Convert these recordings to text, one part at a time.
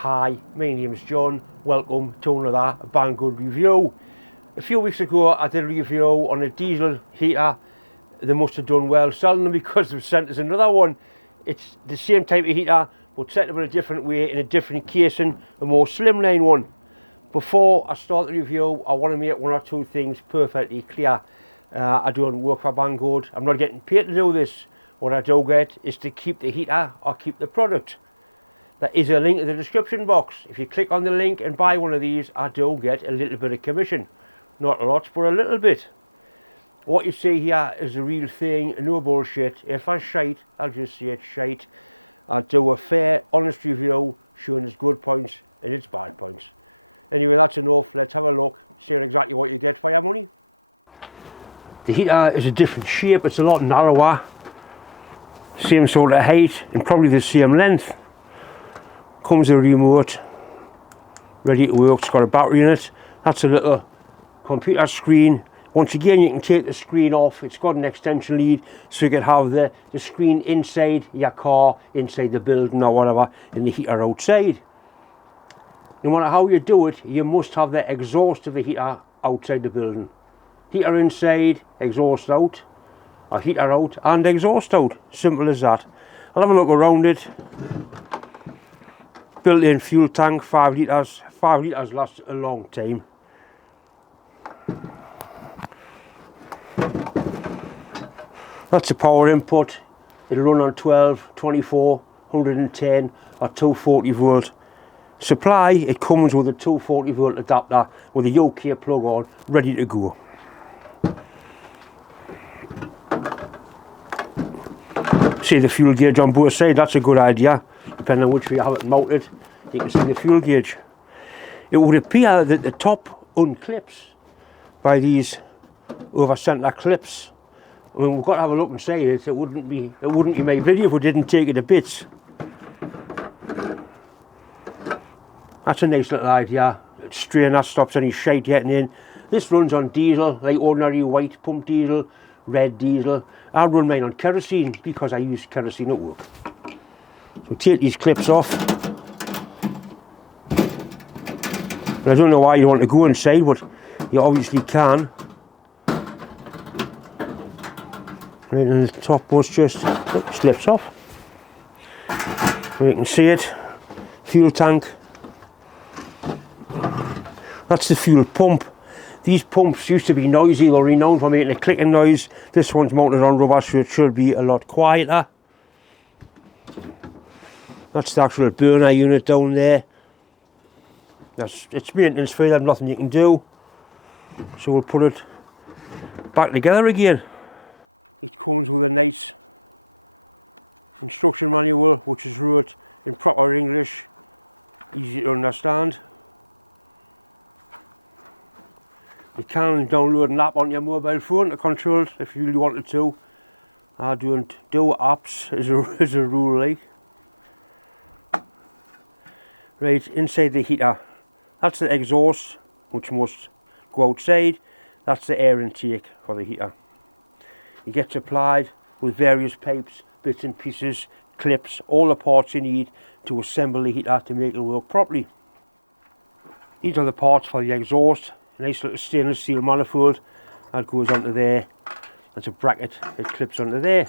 Hi, my name's John. Welcome to another Banggood review. A few weeks ago I did a review on a diesel heater. They must have done well selling them because they've sent us another one. It's the same type of heater but set up in a different way, in a different casing, a more slimline one. Before I start the review, I want to make one or two things perfectly clear. I don't work for Banggood. I'm not getting paid to do this. What I do get is to keep the heater or keep the product. There is a link in the description box. If you click on the link and buy one of these, I do get a little bit of commission. Not a lot, but a little bit. What you see here is the real thing, no bullshit. If I shite, I'll just say it's shite. I'll do a fair, honest review, showing its good points and its bad points. Anyway, that's enough. Let's have a look, see exactly what you get for your money. The heater is a different shape, it's a lot narrower. Same sort of height and probably the same length. Comes a remote, ready to work. It's got a battery in it. That's a little computer screen. Once again, you can take the screen off. It's got an extension lead, so you can have the screen inside your car, inside the building or whatever, and the heater outside. No matter how you do it, you must have the exhaust of the heater outside the building. Heater inside, exhaust out, or heater out and exhaust out. Simple as that. I'll have a look around it. Built-in fuel tank, 5 litres. 5 litres lasts a long time. That's the power input. It'll run on 12, 24, 110 or 240 volt. Supply, it comes with a 240 volt adapter with a UK plug on, ready to go. See the fuel gauge on both sides, that's a good idea. Depending on which way you have it mounted, you can see the fuel gauge. It would appear that the top unclips by these over centre clips. I mean, we've got to have a look and say it. It wouldn't be my video if we didn't take it to bits. That's a nice little idea. It's straight, that stops any shite getting in. This runs on diesel, like ordinary white pump diesel, red diesel. I run mine on kerosene because I use kerosene at work. So take these clips off. And I don't know why you want to go inside, but you obviously can. Right, and the top was just slips off. And you can see it. Fuel tank. That's the fuel pump. These pumps used to be noisy. They were renowned for making a clicking noise. This one's mounted on rubber, so it should be a lot quieter. That's the actual burner unit down there. It's maintenance free, there's nothing you can do. So we'll put it back together again. It comes with a nice instruction manual, which is wrote in proper English, easy to understand. You can download an app on your mobile phone to control it if you really wanted to. I don't do apps as a rule, like. Right, inside the heater, that's the exhaust, which must go outside. That's the air intake for the heater. It gets supplied with various pipes, bits and pieces, clips, all the parts you need to assemble the heater to make it work properly. These are the parts for the exhaust. A nice little stainless steel manifold that goes onto there. That's a bracket that clips onto there.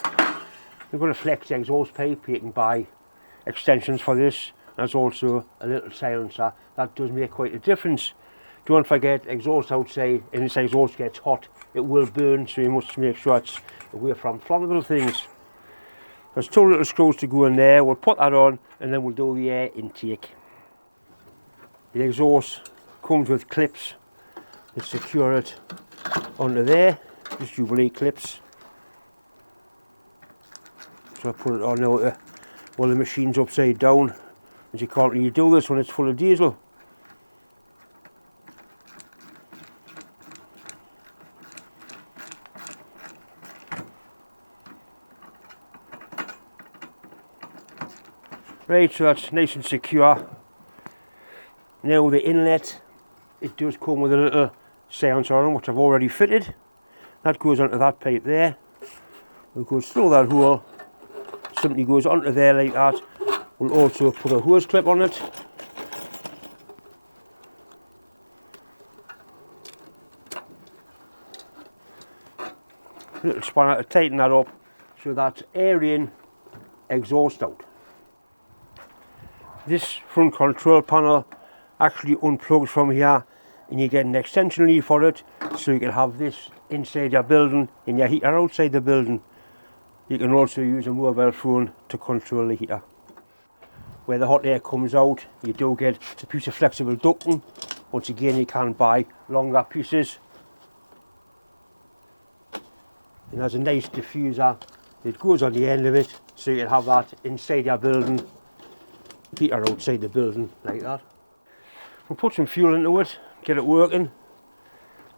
You're going to flex the exhaust pipe. You can buy extensions for this. There's also a little silencer. That does make quite a difference. Don't forget, exhaust outside, and this exhaust gets hot, it will burn, so you must make sure it's away from flammable things. There's 2 little screws to go in there. We'll put that on and then we'll do the air intake. The exhaust comes with clips to secure it onto there, just Jubilee clips. So I put it on now while the machine's upside down, as you can't really do this when it's full of diesel. Right, so that's nice and secure. Now the inlet, it does come with a little silencer on, which I've already fitted. That goes onto that pipe there. It goes through that hole, simply goes onto there like that. We'll also put a hose clip on it. little spanner to tighten that up, so that's air in, exhaust out. This front control panel actually unplugs from here, and you get an extension lead for it, so you can have this inside your building and your heater outside the building. You can also use a mobile phone to control the heater. Where the hot air comes out, you do get a piece of flexible ducting. Once again, you can buy longer pieces. And there's a nice diffuser that goes on the end of it, so you can have that inside your building, heater outside the building, like that. We'll put some fuel into it, get it working.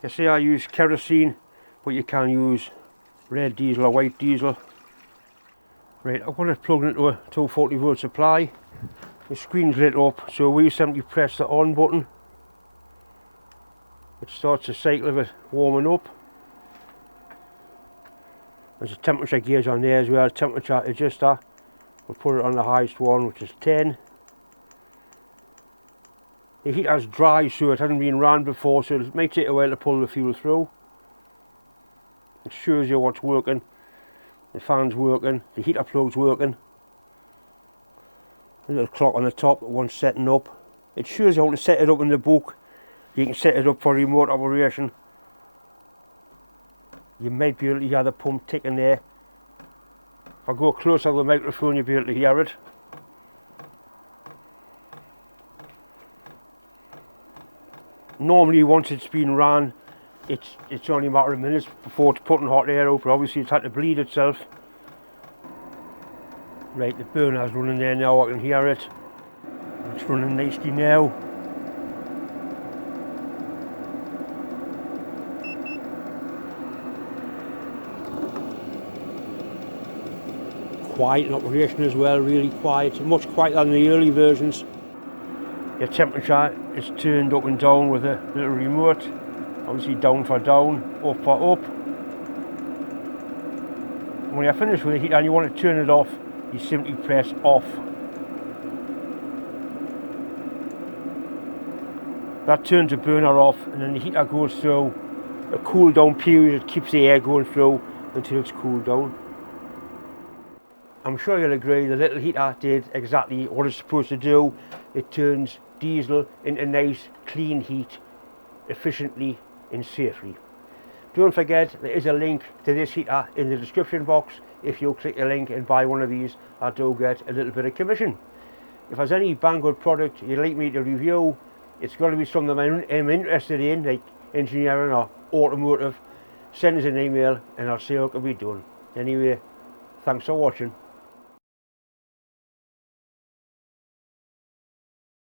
You see I use kerosene, but you can use red diesel or white diesel. Right, I've got it plugged into a 240 volt supply. The screen's lit up, so we simply press the on button. It starts the cycle of it warming up. There's a temperature gauge on there as well, temperature adjuster. We'll put it on the highest one, which is 10. The heater's dry, so it hasn't been ran before, so it may take a while to pull the fuel through. It shows you what's working. The fan's working, the heater plug's working. A little clock on the top, one's setting up. It shows you how to set it up in the book. You can set it up for remote operation. You might be able to hear the pump ticking there. If I go closer to the microphone, you'll be able to hear it. Normally, once it's been ran, it's only a matter of minutes before it's putting hot air out, but obviously it's had to bleed itself. Right, the burner's running there now, I can hear it. It's running nicely now. Quiet in operation as well, really quiet, much quieter than the early versions. Your temperature is turned up and down with a little remote. Obviously down for down, up for up. When you're finished with the heater and you want to turn it off, you simply press off. That turns the burner off, and then the heater goes through a cool down period. It keeps the air going through until it's cooled down. I'm sure you'll agree the little heater did exactly what it's supposed to do. It turns diesel into nice clean heat efficiently and safely. Don't forget, there is a link to this heater in the description box. If you click the link and buy one of these, I do get a little bit of commission. If there's any Banggood product you'd like me to review, it's got to be something I'm interested in, like engineering or automotive. Send us an email and I'll see how it can be done. Anyway, thanks for watching.